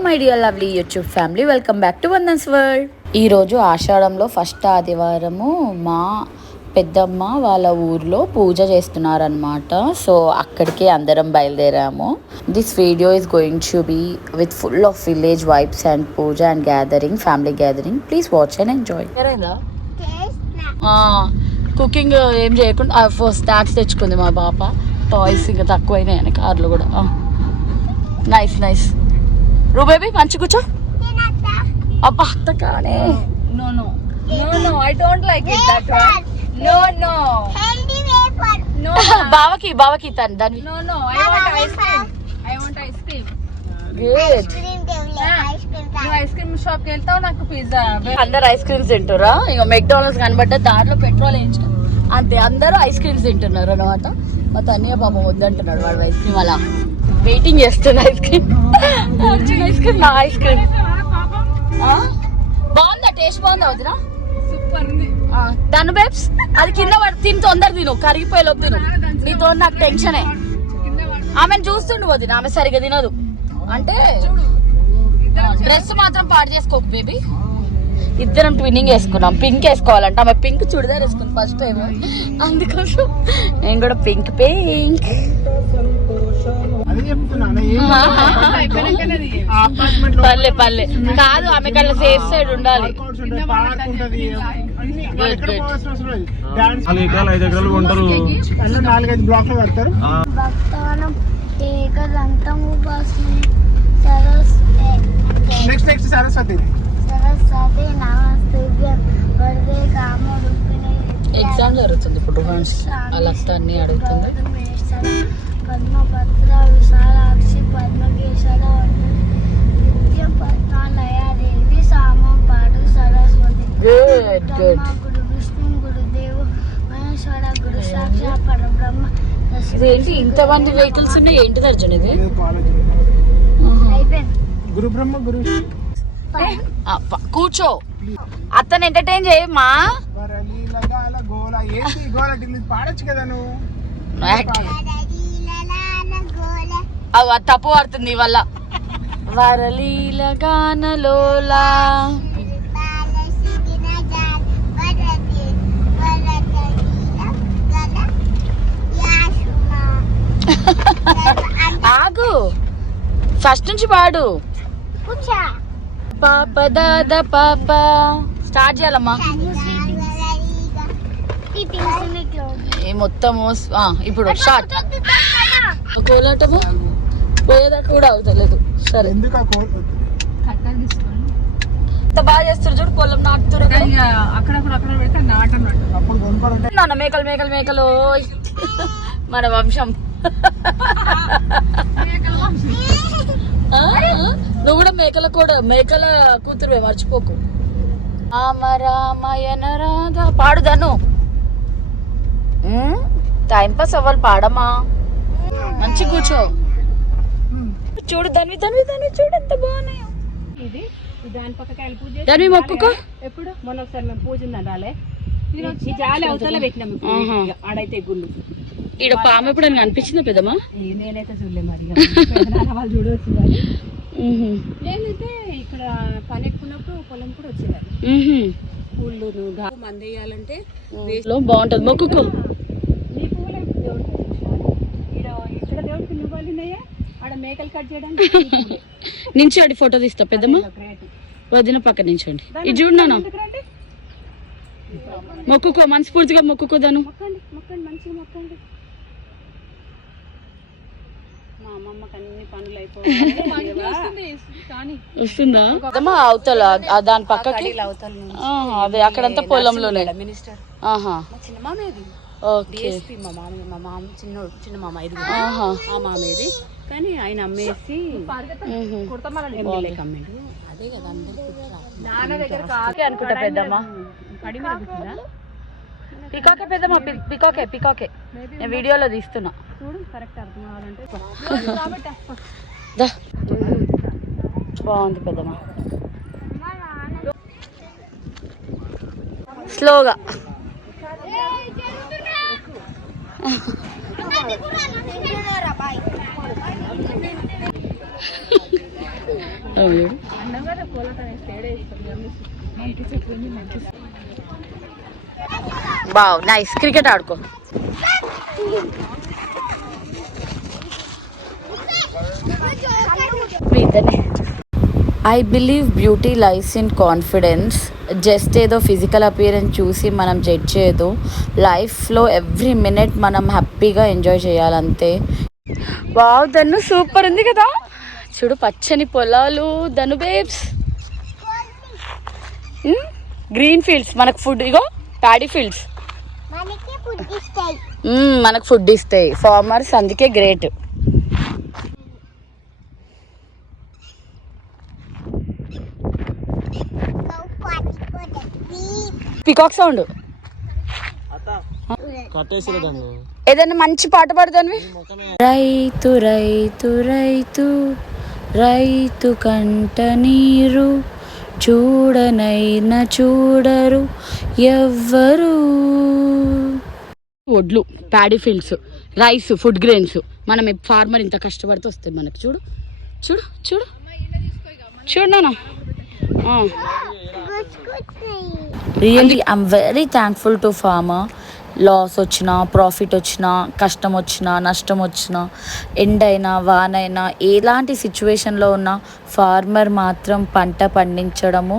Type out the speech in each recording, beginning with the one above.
My dear lovely YouTube family, welcome back to Vandan's world. ఈరోజు ఆషాఢంలో first ఆదివారము మా పెద్దమ్మ వాళ్ళ ఊర్లో పూజ చేస్తున్నారనమాట. సో అక్కడికి అందరం బయలుదేరాము. This video is going to be with full of village vibes and puja and gathering, family gathering. Please watch and enjoy. Cooking ఏం చేయకుండా స్నాక్స్ తెచ్చుకుంది మా పాప. టాయ్స్ ఇంకా తక్కువైనాయని కార్లు కూడా. Nice nice. రూ బేబీ మంచి కూర్చో. అబ్బా కానీ No, no. No, no, I don't like it that one. No, no. No. బావకి తను దాన్ని. No, no, I want ice cream. I want ice cream. Good. నువ్వు ఐస్ క్రీమ్ షాప్ కి వెళ్తావు, నాకు పిజ్జా. అందరు ఐస్ క్రీమ్స్ తింటురా. ఇక మెక్డానల్డ్స్ కనబడ్డ దాంట్లో పెట్రోల్ వేయించడం అంతే. అందరూ ఐస్ క్రీమ్స్ తింటున్నారు అనమాట. మా తన్నయ్య పాపం వద్దంటున్నాడు వాడు ఐస్ క్రీమ్. అలా వెయిటింగ్ చేస్తుంది ఐస్ క్రీమ్. ఐస్ క్రీమ్ నా ఐస్ క్రీమ్ బాగుందా? టేస్ట్ బాగుందా వదినా? సూపర్ ఉంది. తను బేబ్స్ అది కింద తిని తొందర తిను, కరిగిపోయేలోపు తిను. నీతో నాకు టెన్షనే. ఆమెను చూస్తుండు వదిన, ఆమె సరిగా తినదు. అంటే డ్రెస్ మాత్రం పాడు చేసుకోకు బేబీ. ఇద్దరం ట్విన్నింగ్ వేసుకున్నాం. పింక్ వేసుకోవాలంటే ఆమె పింక్ చుడిదార్ వేసుకుంది ఫస్ట్ టైం, అందుకోసం నేను కూడా పింక్ పింక్. పల్లె పల్లె కాదు, ఆమె కల్లా సేఫ్ సైడ్ ఉండాలి. ఎగ్జామ్ జరుగుతుంది ఇప్పుడు. అలా అన్ని అడుగుతుంది. పద్మపత్ర విశాలాక్షి పద్మకేశర నిత్యం పద్మాలయాదేవి సామం పాటు సరస్వతి గురు విష్ణు గురుదేవు మహేశ్వర గురు సాక్షాత్ పరబ్రహ్మ. ఇదేంటి ఇంతమంది వెహికల్స్ ఉన్నాయి? ఏంటిది అర్జున్ ఇది? గురు బ్రహ్మ గురు కూర్చో. అతను ఎంటర్టైన్ చేయమ్మా. తప్పు పడుతుంది వల్ల. వరలీల గానలోలా ఆగు, ఫస్ట్ నుంచి పాడు. పాప దాదా పాప స్టార్ట్ చేయాలమ్మా. మొత్తం ఇప్పుడు స్టార్ట్. కోలాటము పోయేదాకా కూడా అవుతలేదు. సరే ఎంత బాగా చేస్తారు చూడు. పొలం నాటుతారు మేకలు మేకలు మేకలు. మన వంశం. నువ్వు కూడా మేకల కూతురువే, మర్చిపోకు. రామరామయన రాధా పాడుదాను. టైం పాస్ అవ్వాలి, పాడమ్మా. మంచి కూర్చో. చూడు దాన్ని దాన్ని దాన్ని చూడు ఎంత బాగున్నాయో. ఇది దాని పక్కకాయలు పూజ దాన్ని మొక్కుకో. ఎప్పుడు మొన్న ఒకసారి మేము పూజ ఉందని రాలే. ఈ జాలి అవతల పెట్టినాము. ఆడైతే గుళ్ళు. ఈడ పాము ఎప్పుడు అనిపించిందా పెద్దమ్మా? నేనైతే చూడలే మరి. వాళ్ళు చూడవచ్చు. నేనైతే ఇక్కడ పని ఎక్కున్నప్పుడు పొలం కూడా వచ్చేదాన్ని. పూలు మంది వేయాలంటే బాగుంటది. మొక్కుకో. నీ పువ్వులు ఇక్కడ దేవుడికి నువ్వులు ఉన్నాయా? ఆడ మేకలు కట్ చేయడానికి నించోండి, ఫోటో తీస్తా పెద్దమ్మా. వదిన పక్క నించోండి. ఇది చూడన్నా, మొక్కుకో, మనస్ఫూర్తిగా మొక్కుకోదాను. మొక్కండి మొక్కండి, మంచిగా మొక్కండి. మా అమ్మమ్మకి అన్ని పనులు వస్తుందా అవతల దాని పక్కకి? అదే అక్కడంతా పొలంలోనే. మినిస్టర్ చిన్న మామేది. మా మామ చిన్న మామ ఇది. ఆ మామేది కానీ ఆయన అమ్మేసి అమ్మాడు. అదే కదా అందరికి అనుకుంటా పెద్దమ్మా. పికాకే పెద్దమ్మా, పికాకే పికాకే. నేను వీడియోలో తీస్తున్నా చూడు. కరెక్ట్ అర్థం కావాలంటే బాగుంది పెద్దమ్మా. స్లోగా. అన్నం కదా పోలకనే తేడా ఇస్తుంది మంచి చెప్పింది మంచి బావ్ నైస్. క్రికెట్ ఆడుకో. I believe beauty lies in confidence. Just ఏదో ఫిజికల్ అపియరెన్స్ చూసి మనం జడ్జ్ చేయదు. లైఫ్లో ఎవ్రీ మినిట్ మనం హ్యాపీగా ఎంజాయ్ చేయాలంతే. వావ్ దన్ను సూపర్ ఉంది కదా. చూడు పచ్చని పొలాలు దను బేబ్స్. గ్రీన్ ఫీల్డ్స్ మనకు ఫుడ్. ఇగో ప్యాడీ ఫీల్డ్స్ మనకు ఫుడ్ ఇస్తాయి. ఫార్మర్స్ అందుకే గ్రేట్. Peacock sound. ఏదైనా మంచి పాట పాడతాను. రైతు రైతు రైతు రైతు కంట నీరు చూడనైనా చూడరు ఎవ్వరు. వడ్లు, paddy fields, rice, food grains. మనం ఫార్మర్ ఇంత కష్టపడితే వస్తాయి మనకు. చూడు చూడు చూడు చూడు నాన్న. Really I'm very thankful to farmer. Loss వచ్చినా, ప్రాఫిట్ వచ్చినా, కష్టం వచ్చినా, నష్టం వచ్చినా, ఎండైనా వానైనా, ఎలాంటి సిచ్యువేషన్లో ఉన్నా ఫార్మర్ మాత్రం పంట పండించడము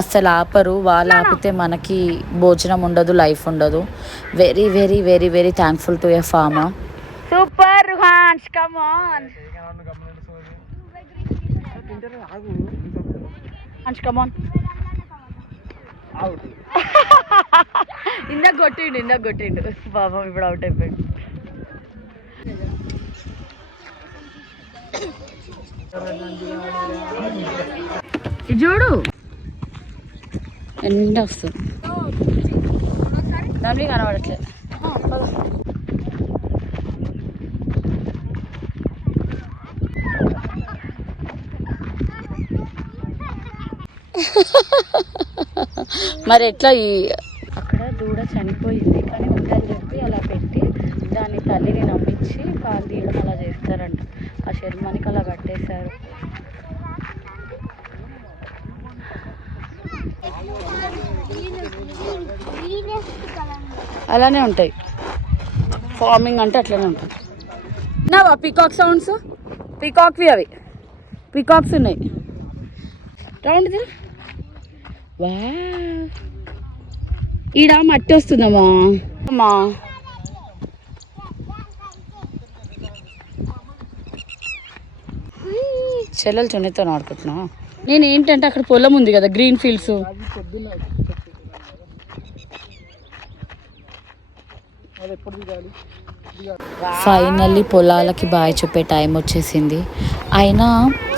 అస్సలు ఆపరు. వాళ్ళు ఆపితే మనకి భోజనం ఉండదు, లైఫ్ ఉండదు. Very very very very thankful to a farmer. Super రుహాన్స్, కమ్ ఆన్ హాన్స్, కమ్ ఆన్. ఇందాక కొట్టిండు పాపం, ఇప్పుడు అవుట్ అయిపోయాడు. చూడు ఎండ వస్తుంది, దాన్ని కనబడట్లేదు. మరి ఎట్లా అక్కడ దూడ చనిపోయింది కానీ ఉందని చెప్పి అలా పెట్టి దాని తల్లిని నమ్మించి పాలు తీయడం అలా చేస్తారంట. ఆ శర్మానికి అలా కట్టేశారు. అలానే ఉంటాయి ఫార్మింగ్ అంటే, అట్లనే ఉంటుంది. నావా పీకాక్ సౌండ్స్? పీకాక్వి అవి పీకాక్స్ ఉన్నాయి. Round the. వా ఈడ మట్టి వస్తుందమ్మా అమ్మా. చెల్లెలు చున్నీతో ఆడుకుంటున్నా. నేను ఏంటంటే అక్కడ పొలం ఉంది కదా, గ్రీన్ ఫీల్డ్స్. ఫైనల్లీ పొలాలకి బాయ్ చెప్పే టైం వచ్చేసింది. అయినా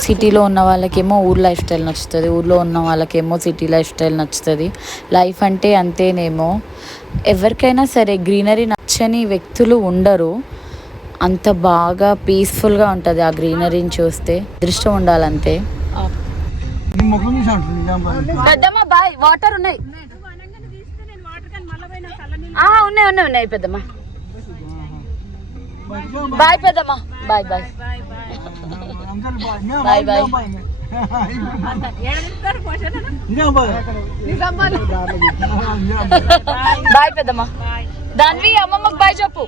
సిటీలో ఉన్న వాళ్ళకేమో ఊర్ లైఫ్ స్టైల్ నచ్చుతుంది, ఊర్లో ఉన్న వాళ్ళకేమో సిటీ లైఫ్ స్టైల్ నచ్చుతుంది. లైఫ్ అంటే అంతేనేమో. ఎవరికైనా సరే గ్రీనరీ నచ్చని వ్యక్తులు ఉండరు. అంత బాగా పీస్ఫుల్గా ఉంటుంది ఆ గ్రీనరీని చూస్తే. దృష్టం ఉండాలంతే. పెద్దమ్మ బాయ్, వాటర్ ఉన్నాయి. ఉన్నాయి పెద్దమ్మ. బాయ్ పెద్దమ్మ, bye bye bye bye. Bye పెద్దమ్మ. దాన్ని అమ్మమ్మకి బాయ్ చెప్పు.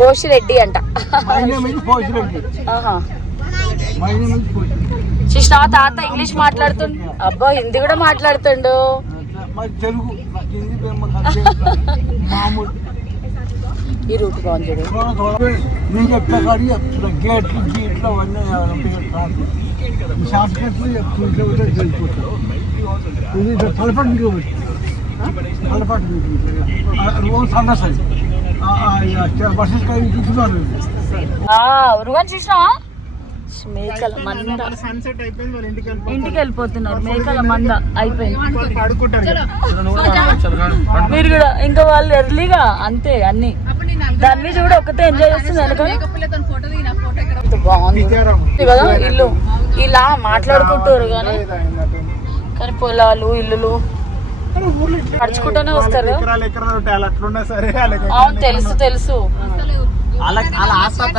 పోషిరెడ్డి అంట. కృష్ణ తాత ఇంగ్లీష్ మాట్లాడుతుండు. అబ్బా హిందీ కూడా మాట్లాడుతుండు. ఈ రూట్ బాగుంది. రుగాన్ చూసినావా? మేకల మంద ఇంటికి వెళ్ళిపోతున్నారు. మేకల మంద అయిపోయింది. మీరు కూడా ఇంకా వాళ్ళు ఎర్లీగా అంతే అన్ని. దాన్ని చూడ ఒకటే ఎంజాయ్ చేస్తుంది. బాగుంది కదా ఇల్లు. ఇలా మాట్లాడుకుంటారు కానీ పొలాలు, ఇల్లులు ఎక్కడ ఊర్లో ఇట్లా నడుచుకుంటూనే వస్తారు. ఎకరాలు ఎకరాలు ఉంటాయి, అలా అట్లున్నా సరే అవును తెలుసు తెలుసు. అలా ఆస్త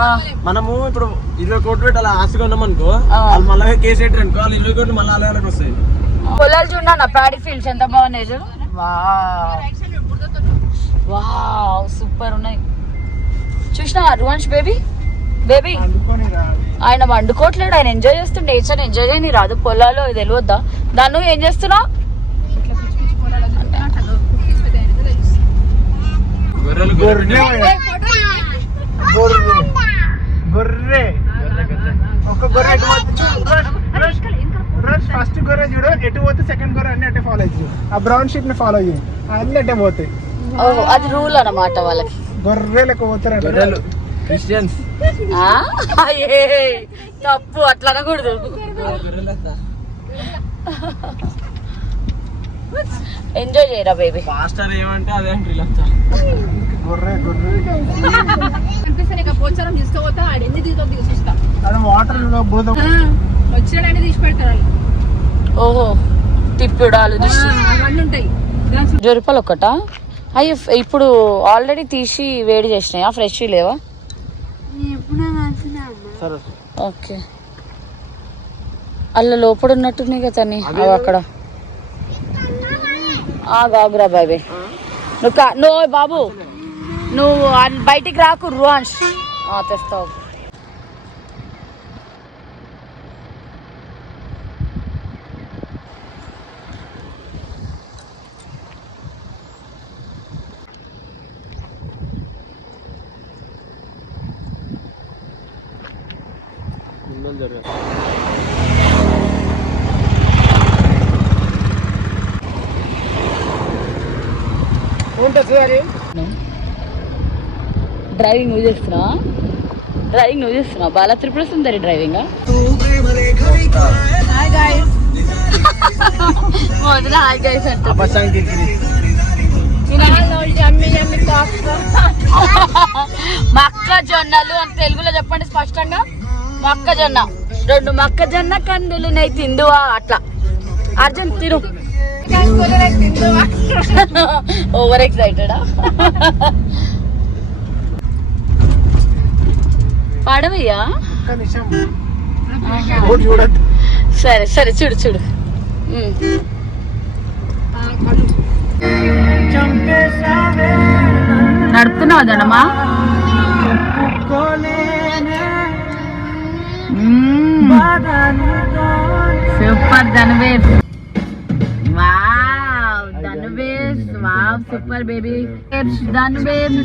ఆ, మనము ఇప్పుడు 20 కోట్లు పెట్టి అలా ఆస్తిగా ఉన్నాం అనుకో, వాళ్ళు మళ్ళీ కేసు పెట్టారు అనుకో, వాళ్ళు 20 కోట్లు మళ్ళీ అలాగే వస్తాయి. పొలాలు చూడన్నా ప్యాడీ ఫీల్డ్స్ ఎంత బాగున్నాయి చూడు. వావ్ సూపర్ ఉన్నాయి. చూసినా రువాన్ష్ బేబీ బేబీ అనుకోని రాదు. ఆయన వండుకోవట్లేడు, ఆయన ఎంజాయ్ చేస్తుండే. నేచర్ ఎంజాయ్ చేయని రాదు. పొలాలు ఇది తెలియద్దా? దాన్ని ఏం చేస్తున్నావు? గొర్రెలు గొర్రె గొర్రె గొర్రె ఒక గొర్రె ఎటు పోతే ఫస్ట్ గొర్రె చూడు, ఎటు పోతే సెకండ్ గొర్రె అన్ని అట్టే ఫాలో అయ్యి, ఆ బ్రౌన్ షీప్ ని ఫాలో అయ్యి, అన్ని అట్టే పోతాయి. ఓహో, అది రూల్ అన్నమాట వాళ్ళకి. గొర్రెలకు పోతారు గొర్రెలు క్రిస్టియన్స్. ఆ? ఏ, తప్పు అట్లా అనకూడదు. ఎంజాయ్ చేయరా బేబీ. పాస్టర్ ఏమంటే అదే అంటే వీళ్ళంతా గొర్రె గొర్రె కనిపిస్తాను ఇక పోచారం తీసుకోపోతా ఆడెన్ని తీసుకొస్తా అది వాటర్ బోధ వచ్చినాడని తీసి పెడతారు వాళ్ళు. ఓహో, తిప్పిడాలు అవన్నీ ఉంటాయి. జొరిపలు ఒకటా? అయ్యో ఇప్పుడు ఆల్రెడీ తీసి వేడి చేసినాయా? ఫ్రెష్ లేవా? సరే ఓకే, అల్ల లోపల ఉన్నట్టున్నాయి కదా తన్ని. అవి అక్కడ గాగురా బాబే. నువ్వు బాబు నువ్వు బయటికి రాకు రువాన్ష్. తెస్తావు. డ్రైవింగ్ నువ్వు చేస్తున్నావా? డ్రైవింగ్ నువ్వు చేస్తున్నావా? Bala Tripura Sundari driving. Hi guys. మొదల హాయ్ గైస్ అంటే మొక్కజొన్నలు అని తెలుగులో చెప్పండి స్పష్టంగా. మొక్కజొన్న, 2 మొక్కజొన్న కందులు నెయ్యి తిందువా అట్లా. అర్జున్ తిను. ఓవర్ ఎక్సైటెడా? పాడవయ్యా. చూడద్దు. సరే సరే చూడు చూడు. నడుపుతున్నావా దండమా? సూపర్ ధనువేవ్. వావ్ ధనువేవ్, వావ్ సూపర్ బేబీ. ధనువేవ్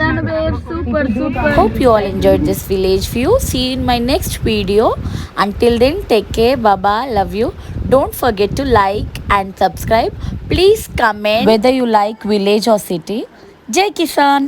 super super. Hope you all enjoyed this village view. See you in my next video. Until then, take care. Baba, love you. Don't forget to like and subscribe. Please comment whether you like village or city. Jai Kisan.